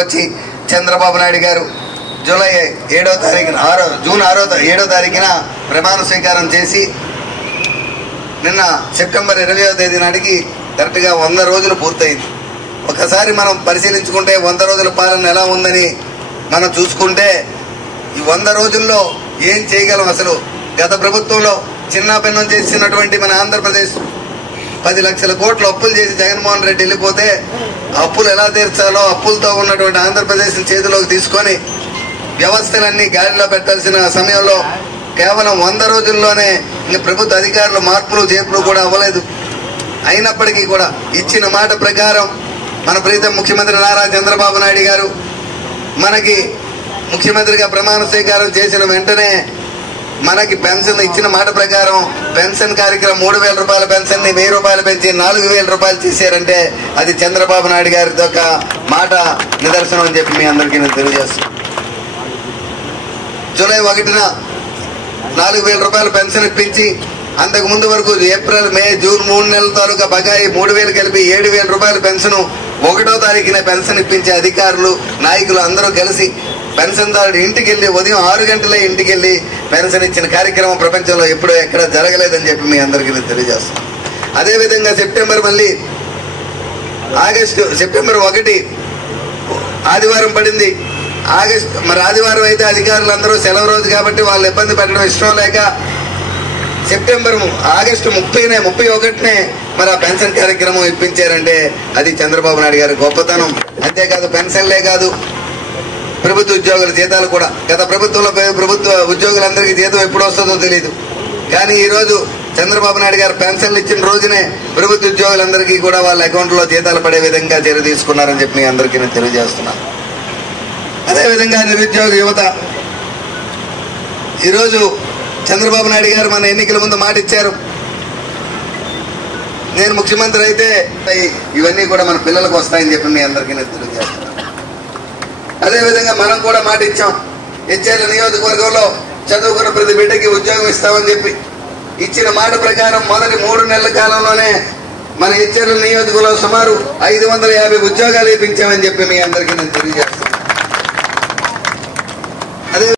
వచ్చి చంద్రబాబు నాయుడు గారు జూన్ 7వ తారీఖున ప్రమాణ స్వీకారం చేసి నిన్న సెప్టెంబర్ 20వ తేదీ నాటికి కరెక్ట్గా 100 రోజులు పూర్తయింది. ఒకసారి మనం పరిశీలించుకుంటే 100 రోజుల పాలన ఎలా ఉందని మనం చూసుకుంటే ఈ 100 రోజుల్లో ఏం చేయగలం? అసలు గత ప్రభుత్వంలో చిన్నాభిన్నం చేసినటువంటి మన ఆంధ్రప్రదేశ్ 10 లక్షల కోట్లు అప్పులు చేసి జగన్మోహన్ రెడ్డి వెళ్ళిపోతే అప్పులు ఎలా తీర్చాలో అప్పులతో ఉన్నటువంటి ఆంధ్రప్రదేశ్ చేతిలోకి తీసుకొని వ్యవస్థలన్నీ గాడిలో పెట్టాల్సిన సమయంలో కేవలం 100 రోజుల్లోనే ఇంక ప్రభుత్వ అధికారులు మార్పులు చేర్పులు కూడా అవ్వలేదు. అయినప్పటికీ కూడా ఇచ్చిన మాట ప్రకారం మన ప్రీతం ముఖ్యమంత్రి నారా చంద్రబాబు నాయుడు గారు మనకి ముఖ్యమంత్రిగా ప్రమాణ స్వీకారం చేసిన వెంటనే మనకి పెన్షన్ ఇచ్చిన మాట ప్రకారం పెన్షన్ కార్యక్రమం 3,000 రూపాయల పెన్షన్ ని 1,000 రూపాయలు పెంచి 4,000 రూపాయలు చేశారంటే అది చంద్రబాబు నాయుడు గారి యొక్క మాట నిదర్శనం అని చెప్పి మీ అందరికీ నేను తెలియజేస్తున్నాను. జూలై 1న 4,000 రూపాయల పెన్షన్ ఇప్పించి అంతకు ముందు వరకు ఏప్రిల్, మే, జూన్ 3 నెలల తాలూకా బకాయి 3,000 కలిపి 7,000 రూపాయల పెన్షన్ 1వ తారీఖున పెన్షన్ ఇప్పించే అధికారులు నాయకులు అందరూ కలిసి పెన్షన్దారుడు ఇంటికి వెళ్ళి ఉదయం 6 గంటలే ఇంటికి వెళ్ళి పెన్షన్ ఇచ్చిన కార్యక్రమం ప్రపంచంలో ఎప్పుడూ ఎక్కడ జరగలేదని చెప్పి మీ అందరికీ నేను తెలియజేస్తాను. అదేవిధంగా సెప్టెంబర్ 1 ఆదివారం పడింది. ఆదివారం అయితే అధికారులు అందరూ సెలవు రోజు కాబట్టి వాళ్ళు ఇబ్బంది పెట్టడం ఇష్టం లేక ఆగస్టు 31నే మరి ఆ పెన్షన్ కార్యక్రమం ఇప్పించారంటే అది చంద్రబాబు నాయుడు గారి గొప్పతనం. అంతేకాదు పెన్షన్లే కాదు, ప్రభుత్వ ఉద్యోగుల జీతాలు కూడా గత ప్రభుత్వంలో ప్రభుత్వ ఉద్యోగులందరికీ జీతం ఎప్పుడు వస్తుందో తెలియదు. కానీ ఈ రోజు చంద్రబాబు నాయుడు గారు పెన్షన్లు ఇచ్చిన రోజునే ప్రభుత్వ ఉద్యోగులందరికీ కూడా వాళ్ళ అకౌంట్లో జీతాలు పడే విధంగా చర్య తీసుకున్నారని చెప్పి మీ అందరికీ నేను తెలియజేస్తున్నాను. అదేవిధంగా నిరుద్యోగ యువత ఈరోజు చంద్రబాబు నాయుడు గారు మన ఎన్నికల ముందు మాట ఇచ్చారు, నేను ముఖ్యమంత్రి అయితే ఇవన్నీ కూడా మన పిల్లలకు వస్తాయని చెప్పి మీ అందరికీ నేను తెలియజేస్తున్నాను. అదేవిధంగా మనం కూడా మాట ఇచ్చాం, హెచ్ఎల్ నియోజకవర్గంలో చదువుకున్న ప్రతి బిడ్డకి ఉద్యోగం ఇస్తామని చెప్పి ఇచ్చిన మాట ప్రకారం మొదటి 3 నెలల కాలంలోనే మన హెచ్ఎల్ నియోజకవర్గంలో సుమారు 550 ఉద్యోగాలు ఇప్పించామని చెప్పి మీ అందరికీ నేను తెలియజేస్తాను.